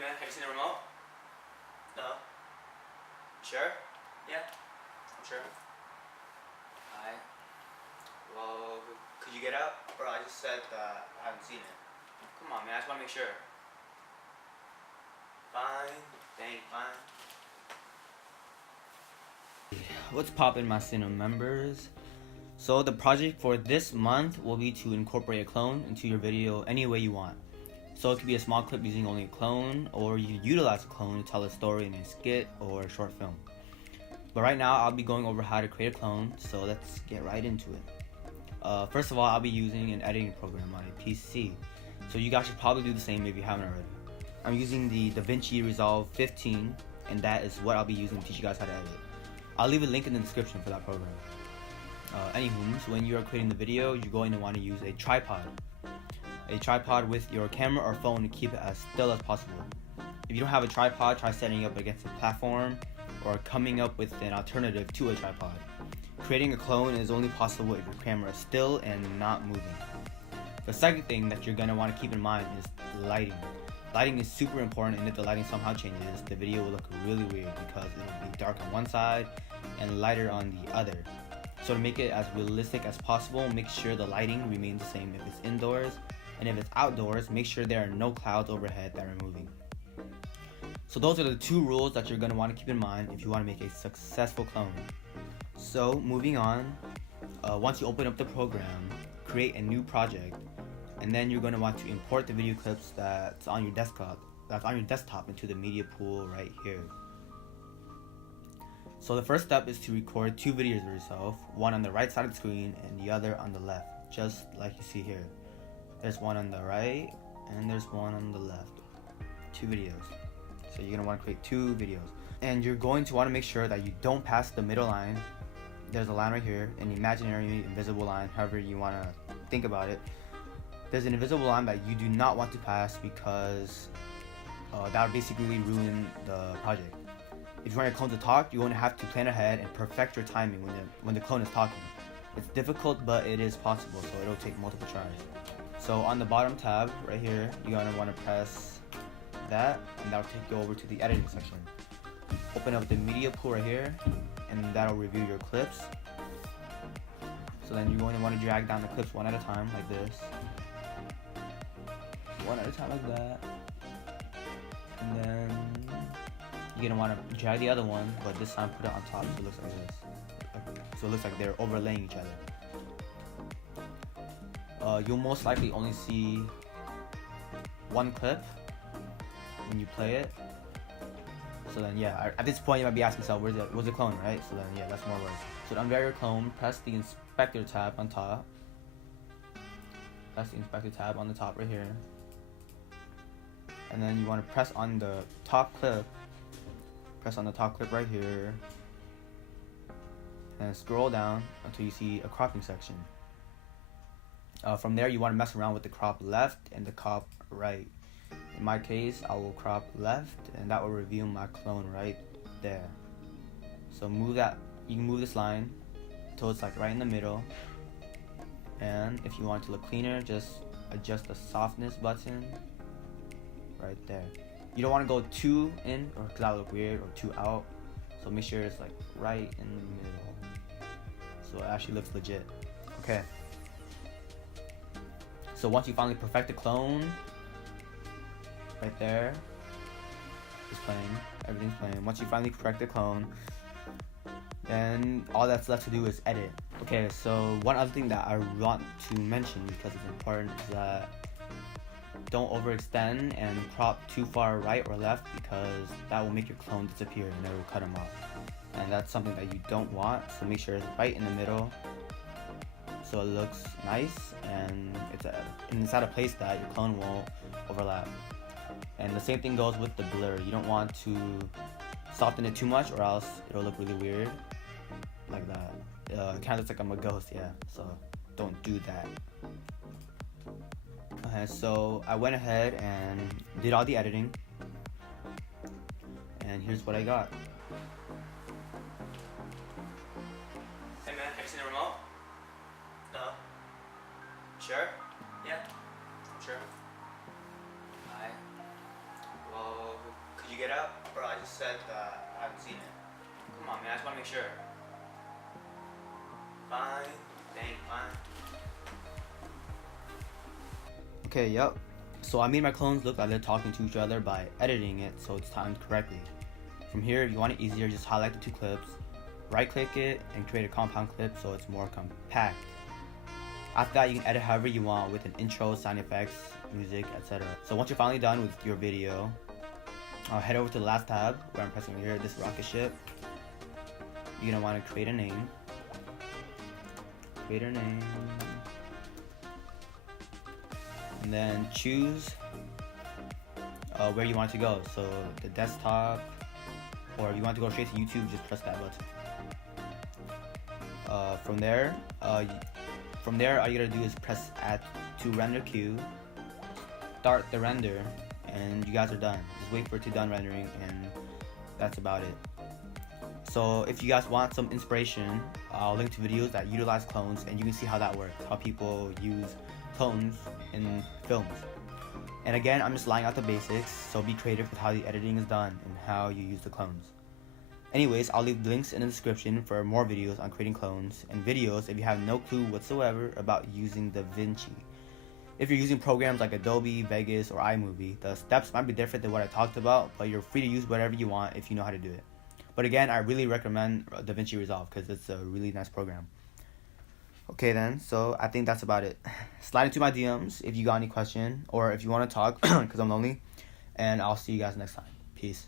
Hey man, have you seen the remote? No? Sure? Yeah, I'm sure. Alright. Well, could you get out? Bro, I just said that I haven't seen it. Come on man, I just wanna make sure. Fine. Fine. What's poppin', my Cinema members? So the project for this month will be to incorporate a clone into your video any way you want. So it could be a small clip using only a clone, or you utilize a clone to tell a story in a skit or a short film. But right now I'll be going over how to create a clone, so let's get right into it. First of all, I'll be using an editing program on a PC. So you guys should probably do the same if you haven't already. I'm using the DaVinci Resolve 15, and that is what I'll be using to teach you guys how to edit. I'll leave a link in the description for that program. Anywho, so when you are creating the video, you're going to want to use a tripod. A tripod with your camera or phone to keep it as still as possible. If you don't have a tripod, try setting up against a platform or coming up with an alternative to a tripod. Creating a clone is only possible if your camera is still and not moving. The second thing that you're going to want to keep in mind is lighting. Lighting is super important, and if the lighting somehow changes, the video will look really weird because it will be dark on one side and lighter on the other. So to make it as realistic as possible, make sure the lighting remains the same if it's indoors, and if it's outdoors, make sure there are no clouds overhead that are moving. So those are the two rules that you're going to want to keep in mind if you want to make a successful clone. So moving on, once you open up the program, create a new project, and then you're going to want to import the video clips that's on your desktop into the media pool right here. So the first step is to record two videos of yourself, one on the right side of the screen and the other on the left, just like you see here. There's one on the right and there's one on the left. Two videos. So you're going to want to create two videos. And you're going to want to make sure that you don't pass the middle line. There's a line right here, an imaginary invisible line, however you want to think about it. There's an invisible line that you do not want to pass because that would basically ruin the project. If you want your clone to talk, you're going to have to plan ahead and perfect your timing when the clone is talking. It's difficult, but it is possible, so it'll take multiple tries. So on the bottom tab right here, you're going to want to press that, and that'll take you over to the editing section. Open up the media pool right here, and that'll review your clips. So then you're going to want to drag down the clips one at a time like this. One at a time like that. And then you're going to want to drag the other one, but this time put it on top so it looks like this. So it looks like they're overlaying each other. You'll most likely only see one clip when you play it. So then yeah, at this point you might be asking yourself, where's the clone, right? So then yeah, that's more work. So to unveil your clone, press the inspector tab on top. Press the inspector tab on the top right here. And then you want to press on the top clip. Press on the top clip right here. And scroll down until you see a cropping section. From there, you want to mess around with the crop left and the crop right. In my case, I will crop left, and that will reveal my clone right there. So move that. You can move this line until it's like right in the middle. And if you want it to look cleaner, just adjust the softness button right there. You don't want to go too in, or because that would look weird, or too out. So make sure it's like right in the middle, so it actually looks legit. Okay. So once you finally perfect the clone, right there, it's playing, everything's playing. Once you finally correct the clone, then all that's left to do is edit. Okay, so one other thing that I want to mention because it's important is that don't overextend and crop too far right or left, because that will make your clone disappear and it will cut them off. And that's something that you don't want, so make sure it's right in the middle so it looks nice and it's at a place that your clone won't overlap. And the same thing goes with the blur. You don't want to soften it too much or else it'll look really weird like that. It kind of looks like I'm a ghost, yeah, so don't do that. Okay, so I went ahead and did all the editing, and here's what I got. Hey man, have you seen the remote? No? Sure? Yeah, I'm sure. Alright. Well, it out? Bro, I just said that I haven't seen it. Come on, man. I just want to make sure. Fine. Dang, fine. Okay, yep. So I made my clones look like they're talking to each other by editing it so it's timed correctly. From here, if you want it easier, just highlight the two clips, right-click it, and create a compound clip so it's more compact. After that, you can edit however you want with an intro, sound effects, music, etc. So once you're finally done with your video, head over to the last tab where I'm pressing right here, this rocket ship. You're gonna want to create a name. Create a name. And then choose where you want it to go. So the desktop, or if you want to go straight to YouTube, just press that button. From there, all you gotta do is press add to render queue, start the render, and you guys are done. Just wait for it to done rendering, and that's about it. So if you guys want some inspiration, I'll link to videos that utilize clones, and you can see how that works, how people use clones in films. And again, I'm just laying out the basics, so be creative with how the editing is done and how you use the clones. Anyways, I'll leave links in the description for more videos on creating clones, and videos if you have no clue whatsoever about using DaVinci. If you're using programs like Adobe, Vegas, or iMovie, the steps might be different than what I talked about, but you're free to use whatever you want if you know how to do it. But again, I really recommend DaVinci Resolve because it's a really nice program. Okay then, so I think that's about it. Slide into my DMs if you got any question, or if you want to talk because I'm lonely, and I'll see you guys next time. Peace.